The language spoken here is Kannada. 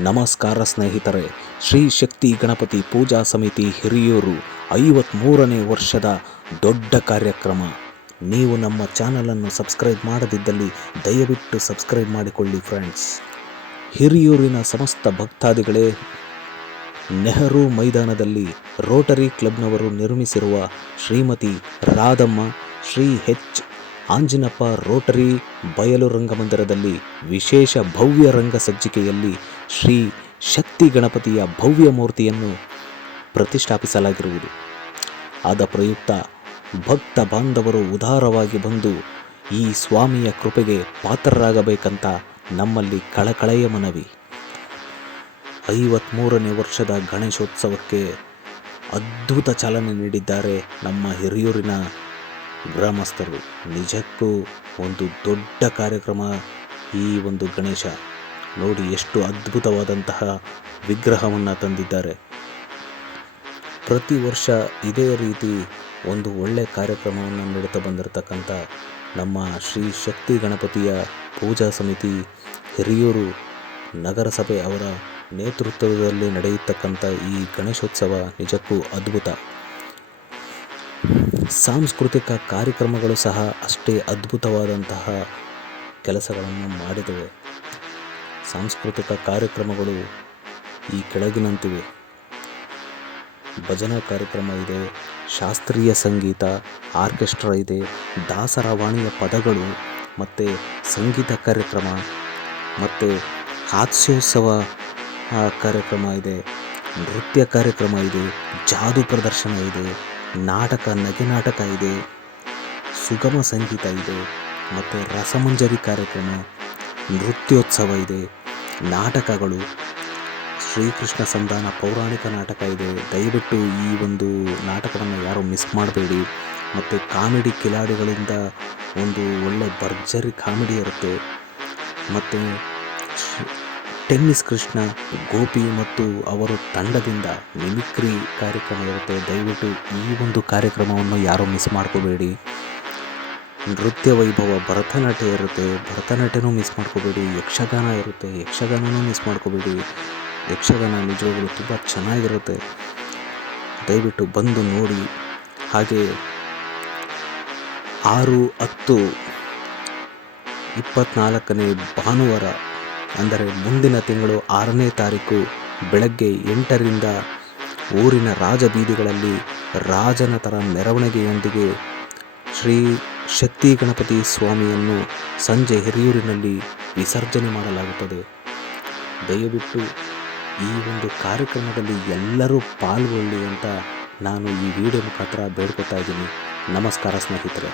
ನಮಸ್ಕಾರ ಸ್ನೇಹಿತರೆ, ಶ್ರೀ ಶಕ್ತಿ ಗಣಪತಿ ಪೂಜಾ ಸಮಿತಿ ಹಿರಿಯೂರು ಐವತ್ತ್ಮೂರನೇ ವರ್ಷದ ದೊಡ್ಡ ಕಾರ್ಯಕ್ರಮ. ನೀವು ನಮ್ಮ ಚಾನಲನ್ನು ಸಬ್ಸ್ಕ್ರೈಬ್ ಮಾಡದಿದ್ದಲ್ಲಿ ದಯವಿಟ್ಟು ಸಬ್ಸ್ಕ್ರೈಬ್ ಮಾಡಿಕೊಳ್ಳಿ ಫ್ರೆಂಡ್ಸ್. ಹಿರಿಯೂರಿನ ಸಮಸ್ತ ಭಕ್ತಾದಿಗಳೇ, ನೆಹರು ಮೈದಾನದಲ್ಲಿ ರೋಟರಿ ಕ್ಲಬ್ನವರು ನಿರ್ಮಿಸಿರುವ ಶ್ರೀಮತಿ ರಾಧಮ್ಮ, ಶ್ರೀ ಹೆಚ್ ಆಂಜಿನಪ್ಪ ರೋಟರಿ ಬಯಲು ರಂಗಮಂದಿರದಲ್ಲಿ ವಿಶೇಷ ಭವ್ಯ ರಂಗ ಸಜ್ಜಿಕೆಯಲ್ಲಿ ಶ್ರೀ ಶಕ್ತಿ ಗಣಪತಿಯ ಭವ್ಯ ಮೂರ್ತಿಯನ್ನು ಪ್ರತಿಷ್ಠಾಪಿಸಲಾಗಿರುವುದು. ಆದ ಪ್ರಯುಕ್ತ ಭಕ್ತ ಬಾಂಧವರು ಉದಾರವಾಗಿ ಬಂದು ಈ ಸ್ವಾಮಿಯ ಕೃಪೆಗೆ ಪಾತ್ರರಾಗಬೇಕಂತ ನಮ್ಮಲ್ಲಿ ಕಳಕಳೆಯ ಮನವಿ. ಐವತ್ತ್ಮೂರನೇ ವರ್ಷದ ಗಣೇಶೋತ್ಸವಕ್ಕೆ ಅದ್ಭುತ ಚಾಲನೆ ನೀಡಿದ್ದಾರೆ ನಮ್ಮ ಹಿರಿಯೂರಿನ ಗ್ರಾಮಸ್ಥರು. ನಿಜಕ್ಕೂ ಒಂದು ದೊಡ್ಡ ಕಾರ್ಯಕ್ರಮ ಈ ಒಂದು ಗಣೇಶ ನೋಡಿ ಎಷ್ಟು ಅದ್ಭುತವಾದಂತಹ ವಿಗ್ರಹವನ್ನು ತಂದಿದ್ದಾರೆ. ಪ್ರತಿ ವರ್ಷ ಇದೇ ರೀತಿ ಒಂದು ಒಳ್ಳೆಯ ಕಾರ್ಯಕ್ರಮವನ್ನು ನೀಡುತ್ತಾ ಬಂದಿರತಕ್ಕಂಥ ನಮ್ಮ ಶ್ರೀ ಶಕ್ತಿ ಗಣಪತಿಯ ಪೂಜಾ ಸಮಿತಿ ಹಿರಿಯೂರು ನಗರಸಭೆ ಅವರ ನೇತೃತ್ವದಲ್ಲಿ ನಡೆಯತಕ್ಕಂಥ ಈ ಗಣೇಶೋತ್ಸವ ನಿಜಕ್ಕೂ ಅದ್ಭುತ. ಸಾಂಸ್ಕೃತಿಕ ಕಾರ್ಯಕ್ರಮಗಳು ಸಹ ಅಷ್ಟೇ ಅದ್ಭುತವಾದಂತಹ ಕೆಲಸಗಳನ್ನು ಮಾಡಿದವೆ. ಸಾಂಸ್ಕೃತಿಕ ಕಾರ್ಯಕ್ರಮಗಳು ಈ ಕೆಳಗಿನಂತಿವೆ. ಭಜನಾ ಕಾರ್ಯಕ್ರಮ ಇದೆ, ಶಾಸ್ತ್ರೀಯ ಸಂಗೀತ, ಆರ್ಕೆಸ್ಟ್ರಾ ಇದೆ ದಾಸರ ವಾಣಿಯ ಪದಗಳು ಮತ್ತು ಸಂಗೀತ ಕಾರ್ಯಕ್ರಮ ಮತ್ತು ಹಾಸ್ಯೋತ್ಸವ ಕಾರ್ಯಕ್ರಮ ಇದೆ, ನೃತ್ಯ ಕಾರ್ಯಕ್ರಮ ಇದೆ, ಜಾದು ಪ್ರದರ್ಶನ ಇದೆ, ನಾಟಕ, ನಗೆ ನಾಟಕ ಇದೆ, ಸುಗಮ ಸಂಗೀತ ಇದೆ, ಮತ್ತು ರಸಮಂಜರಿ ಕಾರ್ಯಕ್ರಮ ನೃತ್ಯೋತ್ಸವ ಇದೆ, ನಾಟಕಗಳು, ಶ್ರೀಕೃಷ್ಣ ಸಂಧಾನ ಪೌರಾಣಿಕ ನಾಟಕ ಇದೆ. ದಯವಿಟ್ಟು ಈ ಒಂದು ನಾಟಕವನ್ನು ಯಾರೂ ಮಿಸ್ ಮಾಡಬೇಡಿ. ಮತ್ತು ಕಾಮಿಡಿ ಕಿಲಾಡಿಗಳಿಂದ ಒಂದು ಒಳ್ಳೆ ಭರ್ಜರಿ ಕಾಮಿಡಿ ಇರುತ್ತೆ. ಮತ್ತು ಟೆನ್ನಿಸ್ ಕೃಷ್ಣ, ಗೋಪಿ ಮತ್ತು ಅವರ ತಂಡದಿಂದ ಮಿಮಿಕ್ರಿ ಕಾರ್ಯಕ್ರಮ ಇರುತ್ತೆ. ದಯವಿಟ್ಟು ಈ ಒಂದು ಕಾರ್ಯಕ್ರಮವನ್ನು ಯಾರೂ ಮಿಸ್ ಮಾಡ್ಕೋಬೇಡಿ. ನೃತ್ಯ ವೈಭವ ಭರತನಾಟ್ಯ ಇರುತ್ತೆ. ಭರತನಾಟ್ಯನೂ ಮಿಸ್ ಮಾಡ್ಕೋಬೇಡಿ. ಯಕ್ಷಗಾನ ಇರುತ್ತೆ. ಯಕ್ಷಗಾನನೂ ಮಿಸ್ ಮಾಡ್ಕೋಬೇಡಿ. ಯಕ್ಷಗಾನ ನಿಜವಾಗಲೂ ತುಂಬ ಚೆನ್ನಾಗಿರುತ್ತೆ. ದಯವಿಟ್ಟು ಬಂದು ನೋಡಿ. ಹಾಗೆ ಆರು, ಹತ್ತು, ಇಪ್ಪತ್ನಾಲ್ಕನೇ ಭಾನುವಾರ, ಅಂದರೆ ಮುಂದಿನ ತಿಂಗಳು ಆರನೇ ತಾರೀಕು ಬೆಳಗ್ಗೆ ಎಂಟರಿಂದ ಊರಿನ ರಾಜಬೀದಿಗಳಲ್ಲಿ ರಾಜನ ಥರ ಮೆರವಣಿಗೆಯೊಂದಿಗೆ ಶ್ರೀ ಶಕ್ತಿ ಗಣಪತಿ ಸ್ವಾಮಿಯನ್ನು ಸಂಜೆ ಹಿರಿಯೂರಿನಲ್ಲಿ ವಿಸರ್ಜನೆ ಮಾಡಲಾಗುತ್ತದೆ. ದಯವಿಟ್ಟು ಈ ಒಂದು ಕಾರ್ಯಕ್ರಮದಲ್ಲಿ ಎಲ್ಲರೂ ಪಾಲ್ಗೊಳ್ಳಿ ಅಂತ ನಾನು ಈ ವಿಡಿಯೋ ಮುಖಾಂತರ ಬೇಡ್ಕೊತಾ ಇದ್ದೀನಿ. ನಮಸ್ಕಾರ ಸ್ನೇಹಿತರೆ.